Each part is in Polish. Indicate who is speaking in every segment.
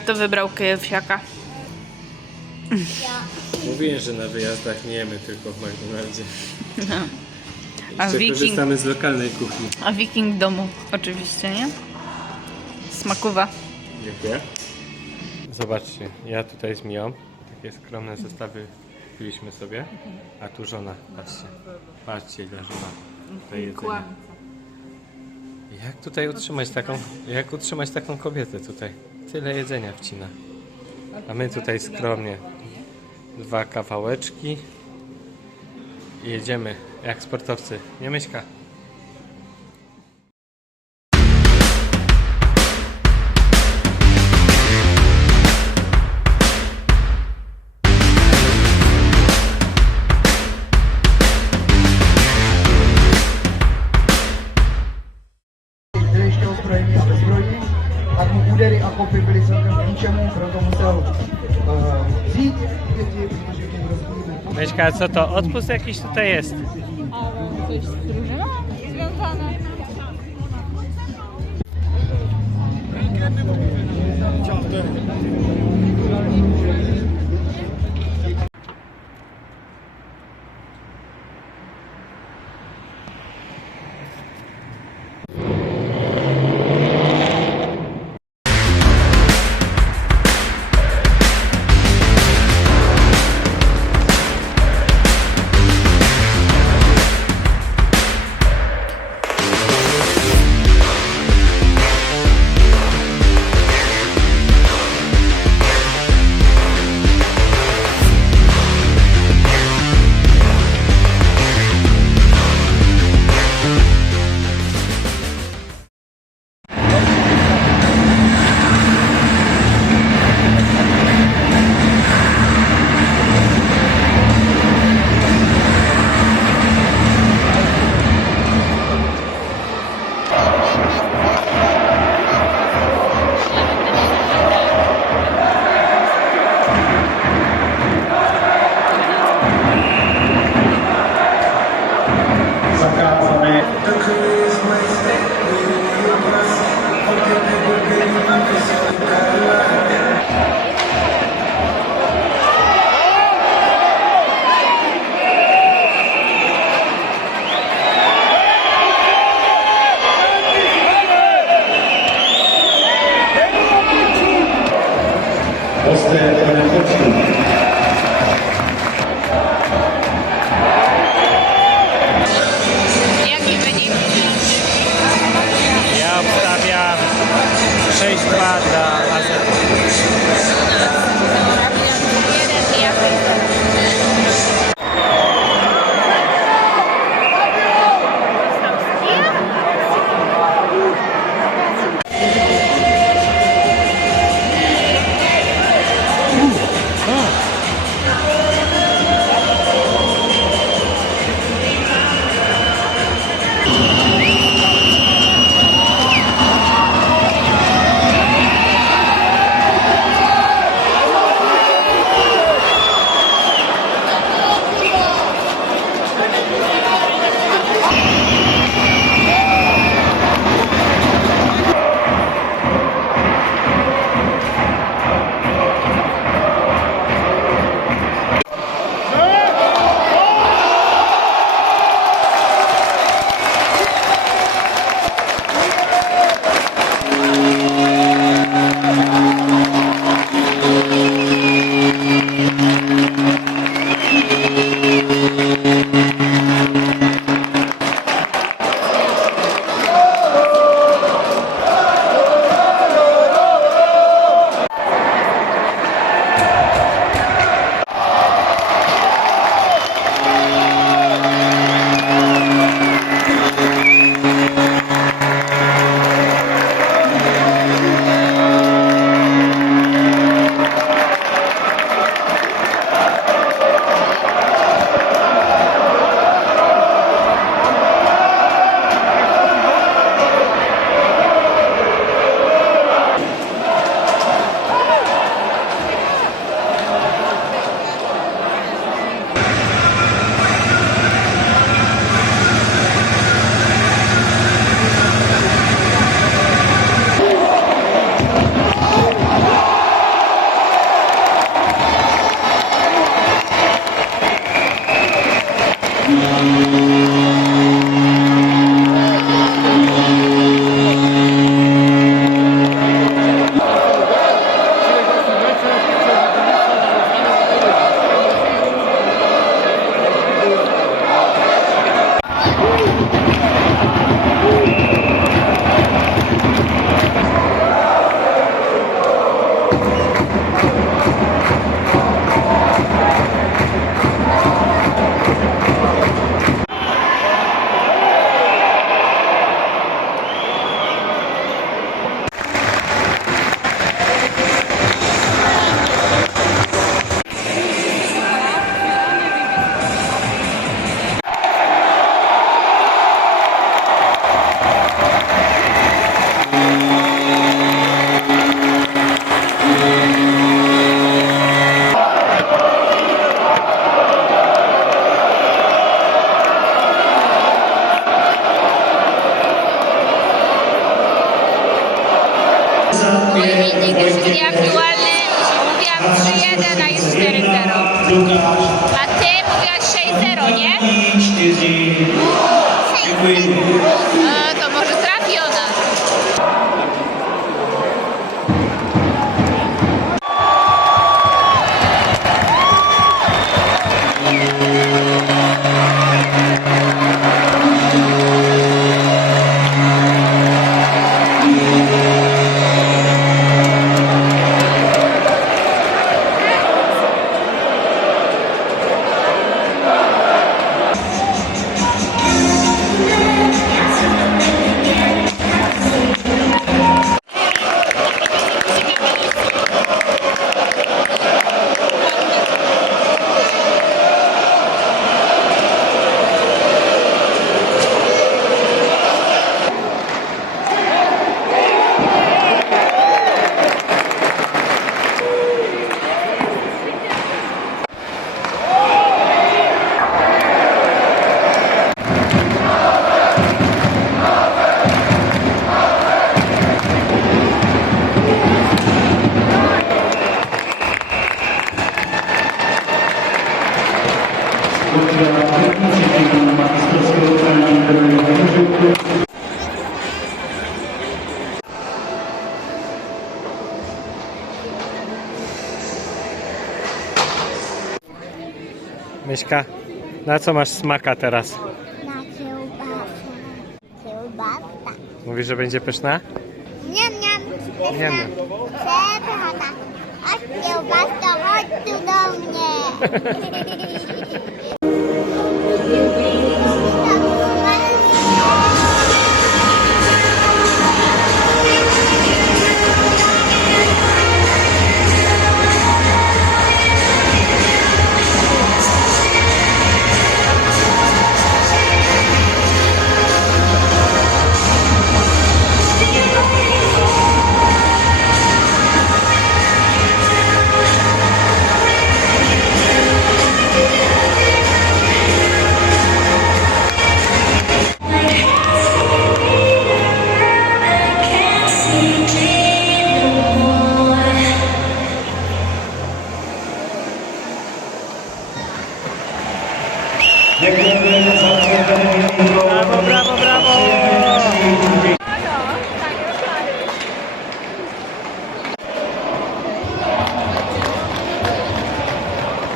Speaker 1: Mi jak to wybrał KFC-aka?
Speaker 2: Mówiłem, że na wyjazdach nie jemy tylko w McDonaldzie.
Speaker 1: A
Speaker 2: Jeszcze
Speaker 1: Wiking,
Speaker 2: korzystamy z lokalnej kuchni.
Speaker 1: a Wiking domu oczywiście, nie? Smakowa.
Speaker 2: Dziękuję. Zobaczcie, ja tutaj z Mią. Takie skromne zestawy kupiliśmy sobie. A tu żona, patrzcie. Patrzcie, ile żona tutaj jedzenia. Jak tutaj utrzymać taką, jak utrzymać taką kobietę tutaj? Tyle jedzenia wcina. A my tutaj skromnie. Dwa kawałeczki. I jedziemy jak sportowcy. Nie myśka. Myśka, co to? Odpust jakiś tutaj jest.
Speaker 1: A coś and unfortunately, Thank you.
Speaker 2: Myśka, na co masz smaka teraz?
Speaker 3: Na kiełbasę. Kiełbasa.
Speaker 2: Mówisz, że będzie pyszna?
Speaker 3: Niam, niam.
Speaker 2: Niam, niam.
Speaker 3: Przepychana. A kiełbaso, chodź tu do mnie.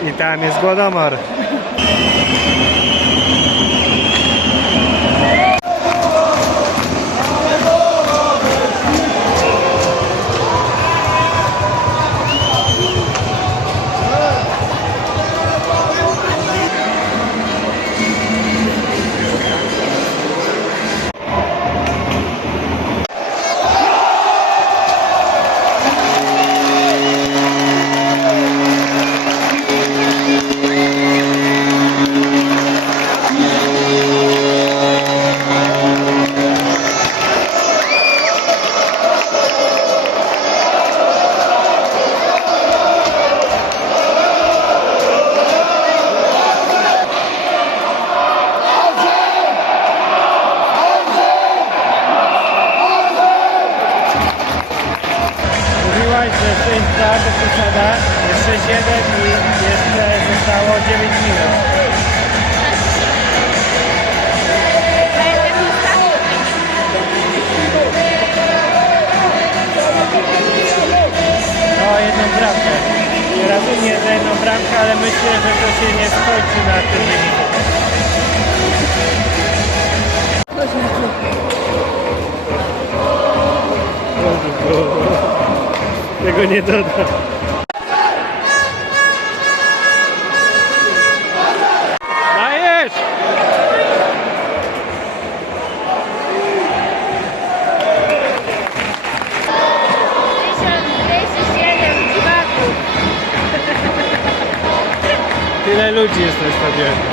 Speaker 2: I tam jest Głodomor. I jeszcze zostało 9 minut. No, jedną bramkę. Rozumiem, że jedną bramkę, ale myślę, że to się nie skończy na tym wyniku. Tego nie dodam. Ludzi jest stadionie.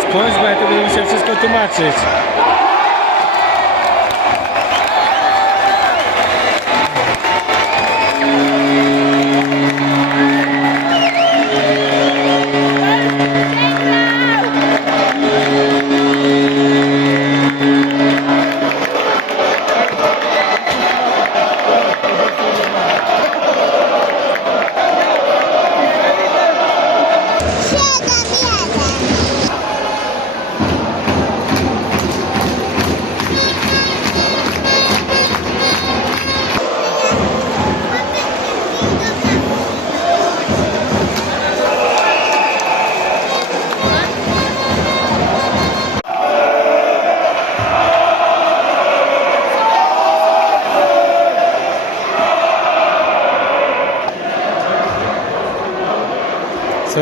Speaker 2: Skądś, bo ja tu będę musiał wszystko tłumaczyć.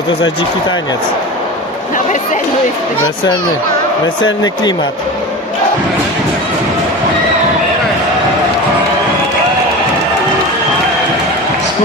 Speaker 2: Co to za dziki taniec?
Speaker 1: Na weselu jesteś.
Speaker 2: Weselny, weselny klimat. Co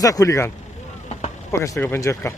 Speaker 2: za chuligan? Pokaż tego będziorka.